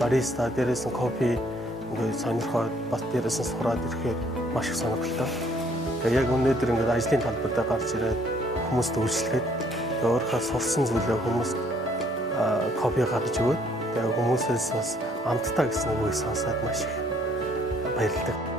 бариста дээрээс нь кофе ингээд сонирхоод бас дээрээс нь сураад ирэхээр маш их сонирхолтой. Тэгээ яг өнөөдөр ингээд ажлын талбарт гарч ирээд хүмүүст үйлчлэхэд тэгээ өөрийнхөө сурсан зүйлээ хүмүүст кофе гаргаж өгөөд тэгээ хүмүүсээс бас амттай гэсэн үгийг сонсоод маш их баярлалаа.